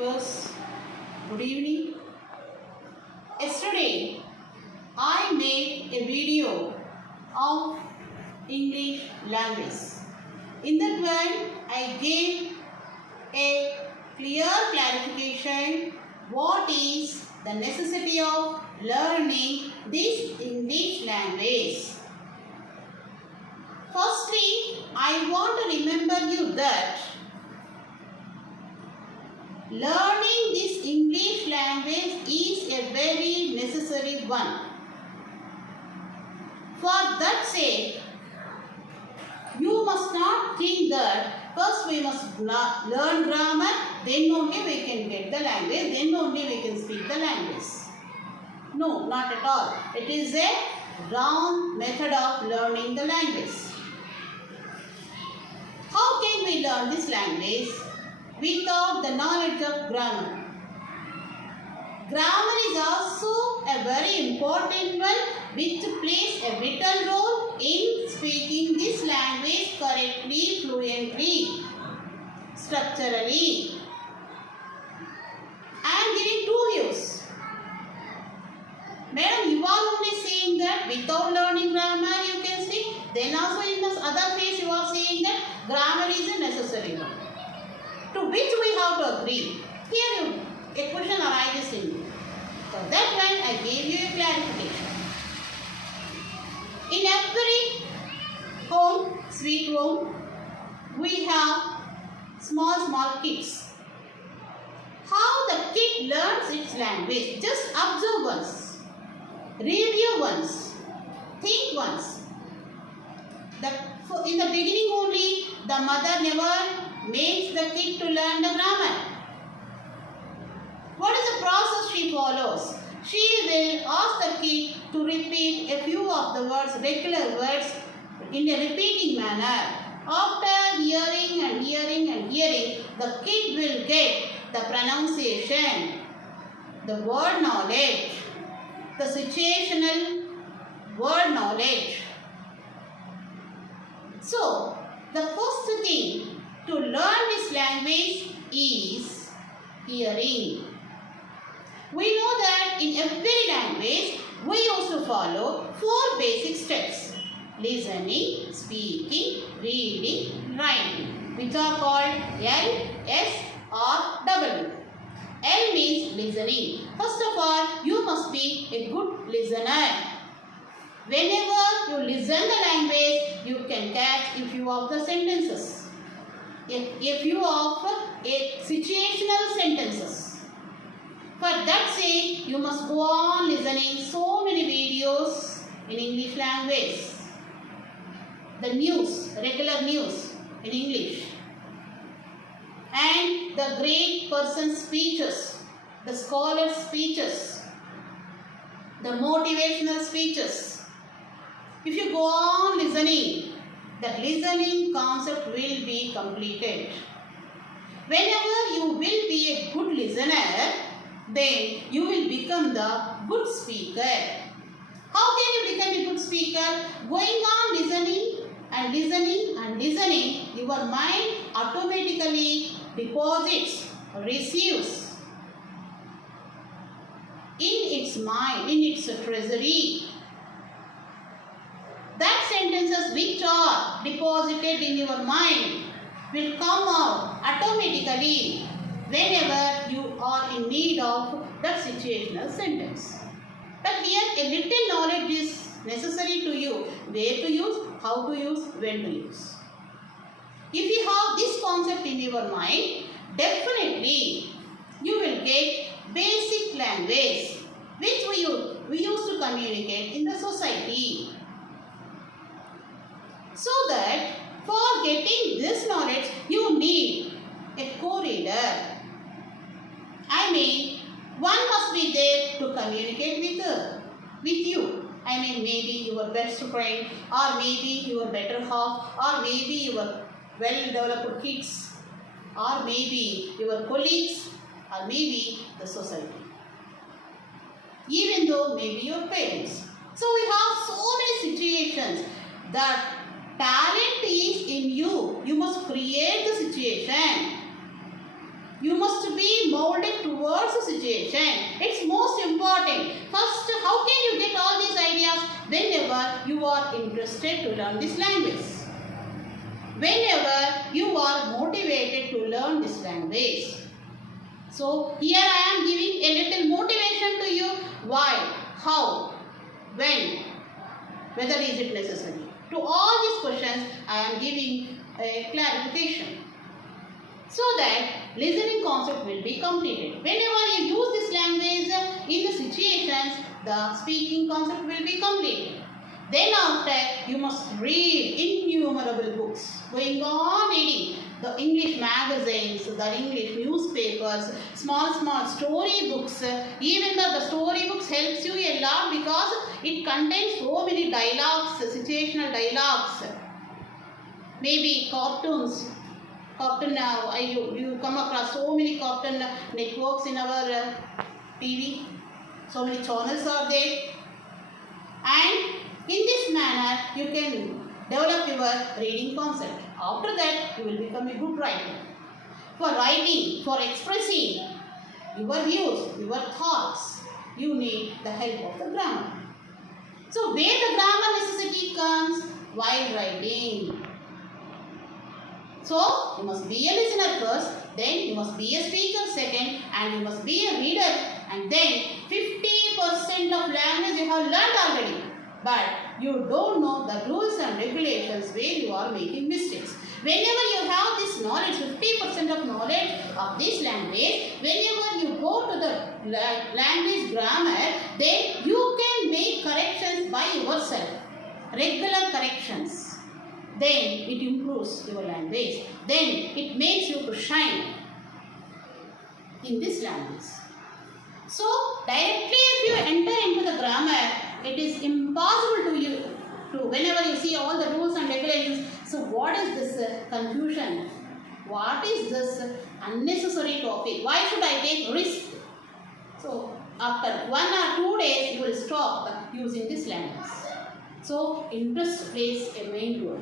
Viewers, good evening. Yesterday, I made a video of English language. In that one, I gave a clear clarification what is the necessity of learning this English language. Firstly, I want to remember you that learning this English language is a very necessary one. For that sake, you must not think that first we must learn grammar, then only we can get the language, then only we can speak the language. No, not at all. It is a wrong method of learning the language. How can we learn this language without the knowledge of grammar? Grammar is also a very important one which plays a vital role in speaking this language correctly, fluently, structurally. I am giving two views. Madam, you are only saying that without learning grammar you can speak. Then also in this other phase you are saying that grammar is a necessary one. To which we have to agree. Here a question arises in you. For that one I gave you a clarification. In every home, sweet home, we have small kids. How the kid learns its language? Just observe once, review once, think once. In the beginning only, the mother never makes the kid to learn the grammar. What is the process she follows? She will ask the kid to repeat a few of the words, regular words, in a repeating manner. After hearing and hearing and hearing, the kid will get the pronunciation, the word knowledge, the situational word knowledge. So, the first thing to learn this language is hearing. We know that in every language we used to follow 4 basic steps: listening, speaking, reading, writing, which are called L, S or W. L means listening. First of all, you must be a good listener. Whenever you listen the language, you can catch a few of the sentences, a few of situational sentences. For that sake, you must go on listening so many videos in English language. The news, regular news in English. And the great person's speeches, the scholar's speeches, the motivational speeches. If you go on listening, that listening concept will be completed. Whenever you will be a good listener, then you will become the good speaker. How can you become a good speaker? Going on listening and listening and listening, your mind automatically deposits, receives in its mind, in its treasury, that sentences which are deposited in your mind will come out automatically whenever you are in need of that situational sentence. But here a little knowledge is necessary to you. Where to use, how to use, when to use. If you have this concept in your mind, definitely you will get basic language which we used to communicate in the society. So that for getting this knowledge, you need a co-reader. I mean, one must be there to communicate with you. I mean, maybe your best friend, or maybe your better half, or maybe your well-developed kids, or maybe your colleagues, or maybe the society. Even though maybe your parents. So we have so many situations that talent is in you. You must create the situation. You must be molded towards the situation. It's most important. First, how can you get all these ideas? Whenever you are interested to learn this language. Whenever you are motivated to learn this language. So, here I am giving a little motivation to you. Why? How? When? Whether is it necessary? To all these questions, I am giving a clarification. So that listening concept will be completed. Whenever you use this language in the situations, the speaking concept will be completed. Then after, you must read innumerable books. Going on reading the English magazines, the English newspapers, small story books. Even though the story books helps you a lot because it contains so many dialogues, situational dialogues. Maybe cartoons. You come across so many cartoon networks in our TV. So many channels are there. And in this manner, you can develop your reading concept. After that, you will become a good writer. For writing, for expressing your views, your thoughts, you need the help of the grammar. So, where the grammar necessity comes? While writing. So, you must be a listener first, then you must be a speaker second, and you must be a reader, and then 50% of language you have learned already. But you don't know the rules and regulations where you are making mistakes. Whenever you have this knowledge, 50% of knowledge of this language, whenever you go to the language grammar, then you can make corrections by yourself. Regular corrections. Then it improves your language. Then it makes you to shine in this language. So, directly if you enter into the grammar, it is impossible to you to whenever you see all the rules and regulations. So, what is this confusion? What is this unnecessary topic? Why should I take risk? So, after 1 or 2 days, you will stop using this language. So, interest plays a main role.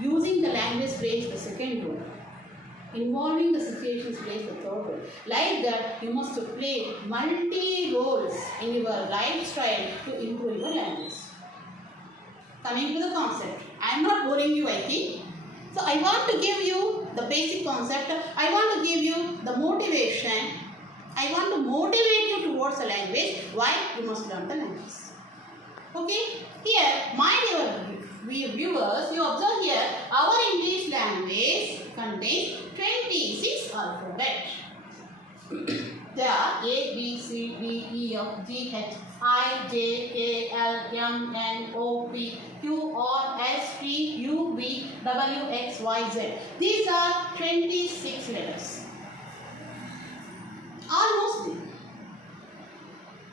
Using the language plays the second role. Involving the situations plays the third role. Like that, you must play multi-roles in your lifestyle to improve your language. Coming to the concept. I am not boring you, I think. So, I want to give you the basic concept. I want to give you the motivation. I want to motivate you towards the language. Why? You must learn the language. Okay? Here, my dear viewers, you observe here, our English language contains 26 alphabets. There are A, B, C, D, E, F, G, H, I, J, K, L, M, N, O, P, Q, R, S, T, U, V, W, X, Y, Z. These are 26 letters. Almost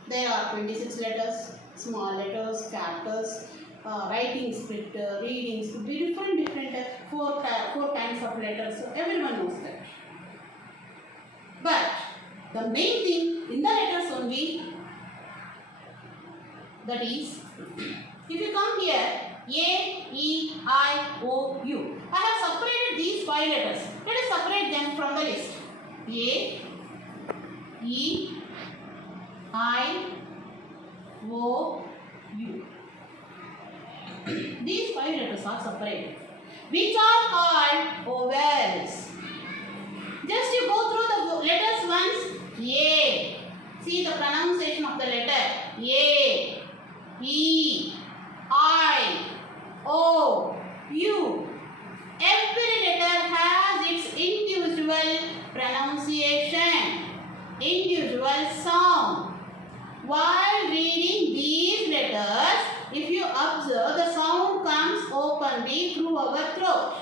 there are 26 letters, small letters, characters, writing script, reading script, different four kinds of letters. So everyone knows that. But the main thing in the letters only, that is, if you come here, A, E, I, O, U. I have separated these 5 letters. Let us separate them from the list. A, E, I, O, U. These 5 letters are separated, which are called vowels. Just you go through the letters once. A. See the pronunciation of the letter. A, E, I, O, U. Every letter has its individual pronunciation, individual sound. While reading these letters, if you observe, the sound comes openly through our throat.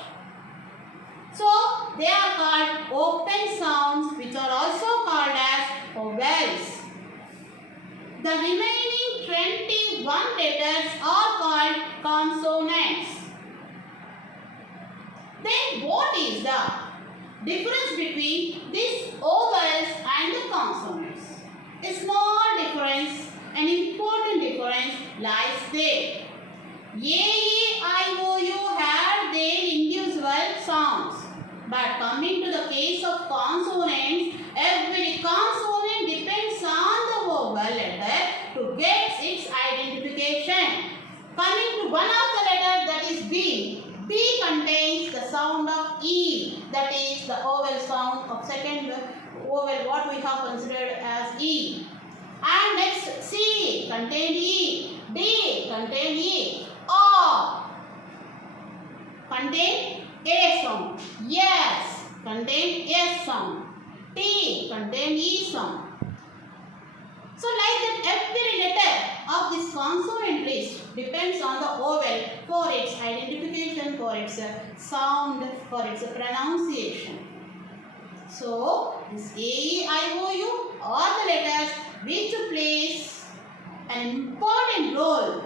So, they are called open sounds, which are also called as vowels. The remaining 21 letters are called consonants. Then, what is the difference between these vowels and the consonants? A small difference, an important difference lies there. A, E, I, O, U have their individual sounds. But coming to the case of second vowel what we have considered as E. And next C contain E, D contain E, O contain A sound, yes contain S sound, T contain E sound. So like that every letter of this consonant list depends on the vowel for its identification, for its sound, for its pronunciation. So this A, E, I, O, U are the letters which plays an important role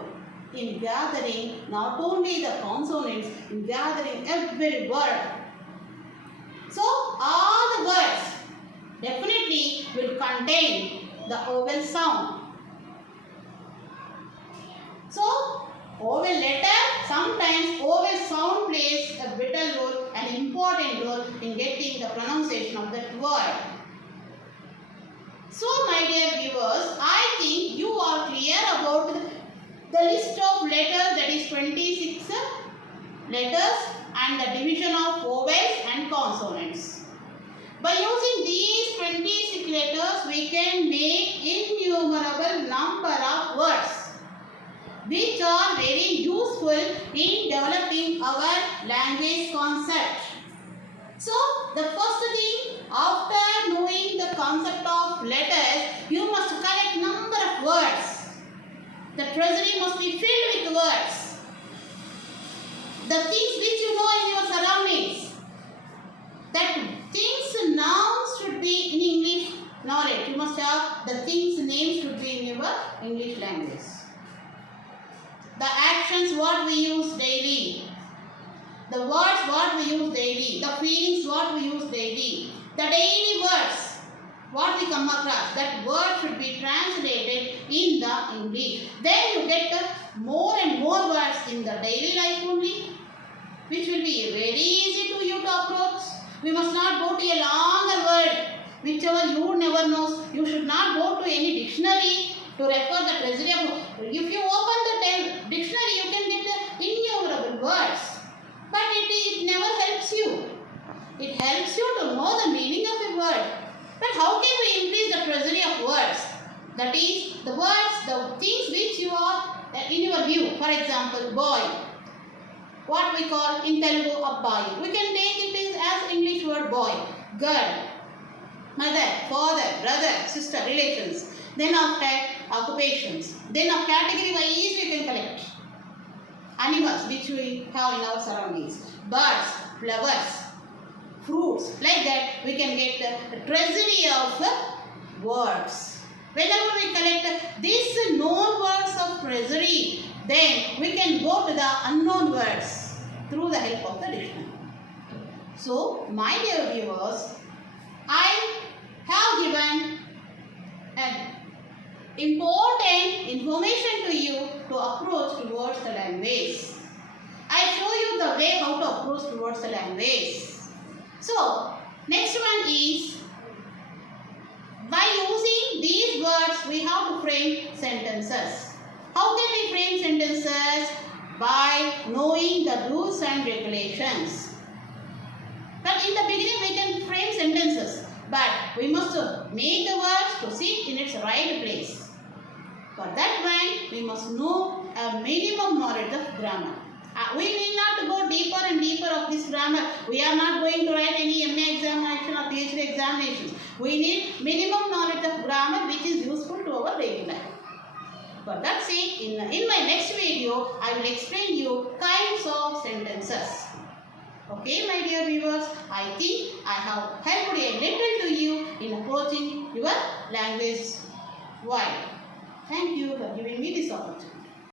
in gathering not only the consonants, in gathering every word. So all the words definitely will contain the vowel sound. So vowel letter, sometimes vowel sound plays a vital role, an important role in getting the pronunciation of that word. So my dear viewers, I think you are clear about the list of letters, that is 26 letters, and the division of vowels and consonants. By using these 26 letters, we can make innumerable number of words, which are very useful in developing our language concept. So, the first thing, after knowing the concept of letters, you must collect number of words. The treasury must be filled with words. The things which you know in your surroundings, that things, nouns should be in English knowledge. You must have the things, names should be in your English language. The actions what we use daily, the words what we use daily, the feelings what we use daily, the daily words what we come across, that word should be translated in the English. Then you get more and more words in the daily life only, which will be very easy to you to approach. We must not go to a longer word, whichever you never know. You should not go to any dictionary to refer the treasury of. If you open the dictionary, you can get innumerable words, but it never helps you. It helps you to know the meaning of a word. But how can we increase the treasury of words? That is, the words, the things which you are in your view. For example, boy. What we call in Telugu abbayi. We can take it as English word boy. Girl. Mother, father, brother, sister, relations. Then after occupations. Then of category wise we can collect. Animals which we have in our surroundings. Birds, flowers, fruits. Like that we can get the treasury of words. Whenever we collect these known words of treasury, then we can go to the unknown words through the help of the dictionary. So, my dear viewers, I have given an important information to you to approach towards the language. I show you the way how to approach towards the language. So, next one is, by using these words, we have to frame sentences. How can we frame sentences? By knowing the rules and regulations. But in the beginning, we can frame sentences, but we must make the words to sit in its right place. For that one, we must know a minimum knowledge of grammar. We need not to go deeper and deeper of this grammar. We are not going to write any MA examination or PhD examinations. We need minimum knowledge of grammar which is useful to our daily life. For that sake, in my next video, I will explain you kinds of sentences. Okay, my dear viewers, I think I have helped a little to you in approaching your language world. Thank you for giving me this opportunity.